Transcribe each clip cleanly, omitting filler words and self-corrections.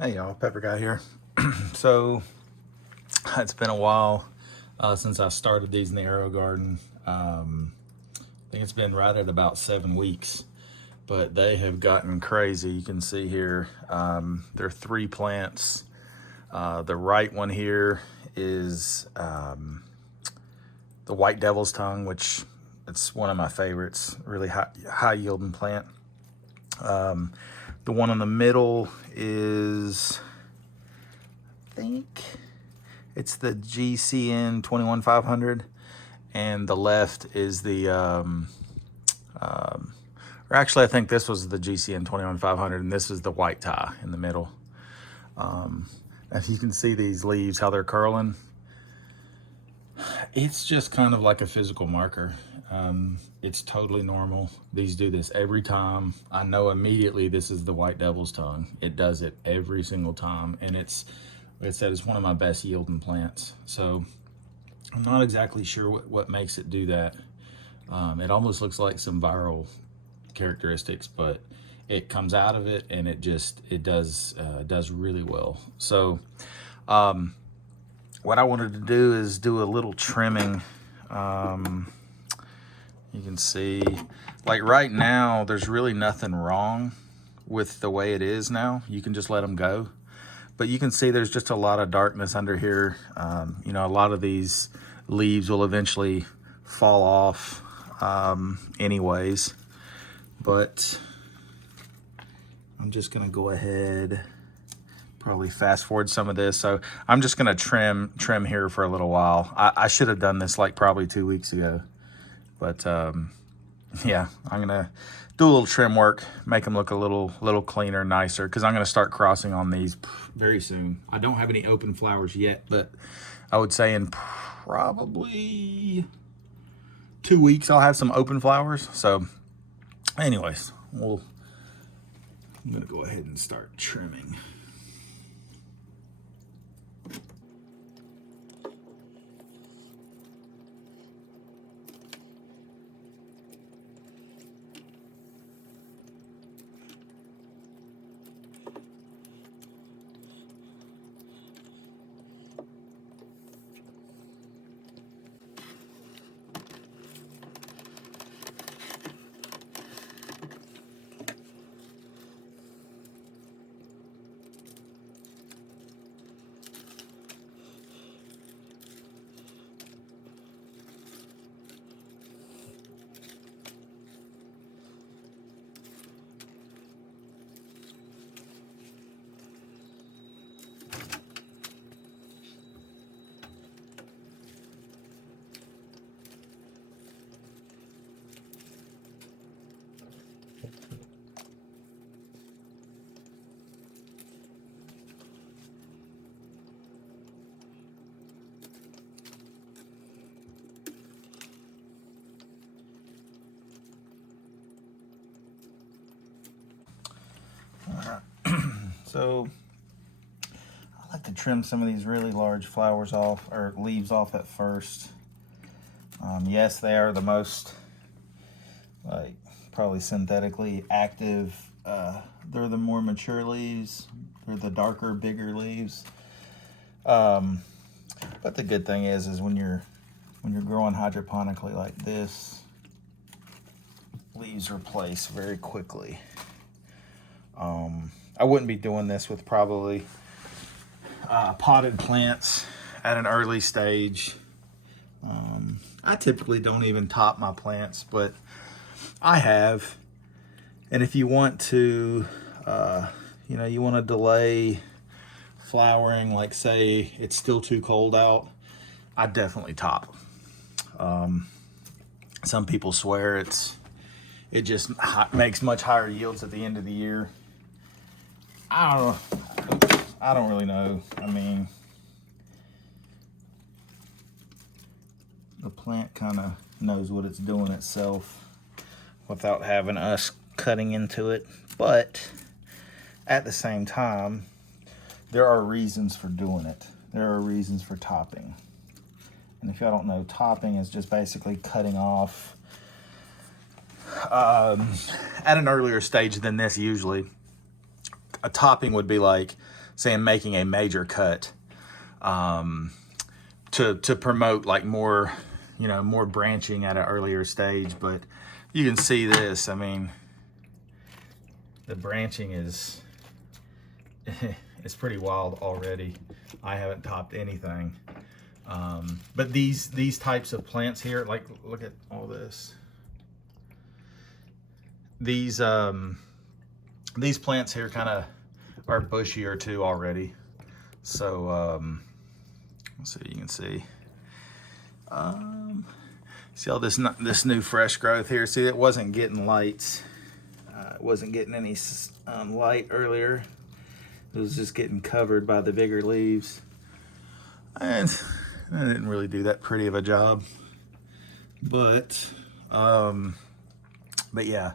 Hey y'all, Pepper Guy here. So it's been a while since I started these in the Aerogarden. I think it's been right at about 7 weeks, but they have gotten crazy. You can see here, there are 3 plants. The right one here is the white devil's tongue, which it's one of my favorites, really high yielding plant. The one in the middle is, I think it's the GCN 21500, and the left is the or actually I think this was the GCN 21500, and this is the white tie in the middle. As you can see, these leaves, how they're curling, it's just kind of like a physical marker. It's totally normal. These do this every time. I know immediately this is the white devil's tongue. It does it every single time, and it's, like I said, it's one of my best yielding plants. So I'm not exactly sure what makes it do that. It almost looks like some viral characteristics, but it comes out of it, and it does really well. So what I wanted to do is do a little trimming. You can see, like right now, there's really nothing wrong with the way it is now. You can just let them go. But you can see there's just a lot of darkness under here. You know, a lot of these leaves will eventually fall off anyways. But I'm just gonna go ahead, probably fast forward some of this. So I'm just gonna trim here for a little while. I should have done this like probably 2 weeks ago. But yeah, I'm gonna do a little trim work, make them look a little cleaner, nicer, because I'm gonna start crossing on these very soon. I don't have any open flowers yet, but I would say in probably 2 weeks I'll have some open flowers. So anyways, I'm gonna go ahead and start trimming. So I like to trim some of these really large flowers off, or leaves off at first. Yes, they are the most, like, probably synthetically active. They're the more mature leaves. They're the darker, bigger leaves. But the good thing is when you're growing hydroponically like this, leaves replace very quickly. I wouldn't be doing this with probably potted plants at an early stage. I typically don't even top my plants, but I have. And if you want to, you know, you want to delay flowering, like say it's still too cold out, I definitely top. Some people swear it just makes much higher yields at the end of the year. I don't really know. I mean, the plant kind of knows what it's doing itself without having us cutting into it. But at the same time, there are reasons for doing it. There are reasons for topping. And if y'all don't know, topping is just basically cutting off at an earlier stage than this usually. A topping would be like saying making a major cut to promote like more, you know, more branching at an earlier stage. But you can see this, I mean, the branching is it's pretty wild already. I haven't topped anything. But these types of plants here, like look at all this. These plants here kind of are bushier too already. So let's see, you can see. See all this new fresh growth here. See, it wasn't getting lights. It wasn't getting any light earlier. It was just getting covered by the bigger leaves. And I didn't really do that pretty of a job. But yeah,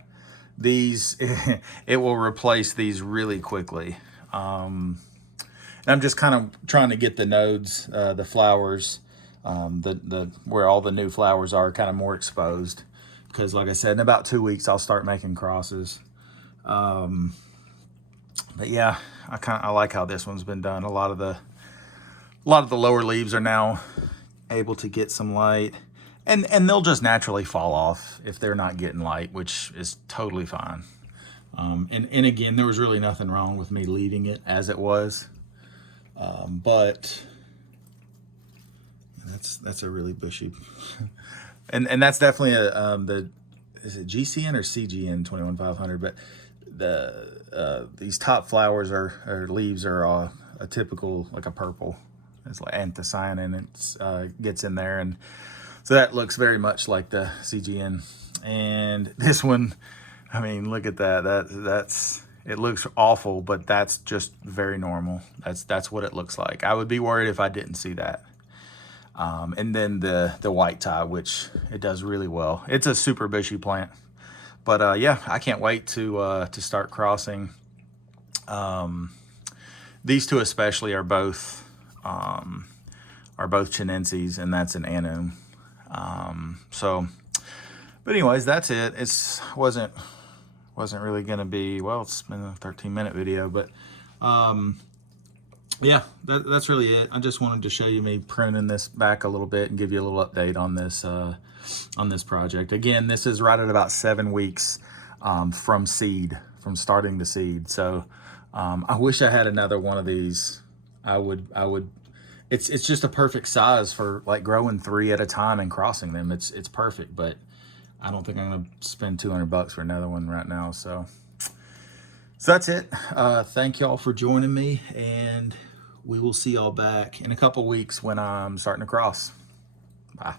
these, it will replace these really quickly. And I'm just kind of trying to get the nodes, the flowers, where all the new flowers are kind of more exposed. Because like I said, in about 2 weeks, I'll start making crosses. But yeah, I like how this one's been done. A lot of the lower leaves are now able to get some light, and they'll just naturally fall off if they're not getting light, which is totally fine. And again, there was really nothing wrong with me leaving it as it was. But that's a really bushy, and that's definitely is it GCN or CGN 21500? But these top flowers or leaves are a typical, like a purple. It's like anthocyanin. It gets in there, and so that looks very much like the CGN. And this one, I mean, look at that. It looks awful, but that's just very normal. That's what it looks like. I would be worried if I didn't see that. And then the white tie, which it does really well. It's a super bushy plant. But yeah, I can't wait to start crossing. These two especially are both chinenses, and that's an annum. But anyways, that's it. It wasn't really gonna be, well, it's been a 13-minute video, but yeah, that's really it. I just wanted to show you me pruning this back a little bit and give you a little update on this project. Again, this is right at about 7 weeks from starting to seed. So I wish I had another one of these. I would. It's just a perfect size for like growing 3 at a time and crossing them. It's perfect, but I don't think I'm gonna spend $200 for another one right now. So that's it. Thank y'all for joining me, and we will see y'all back in a couple weeks when I'm starting to cross. Bye.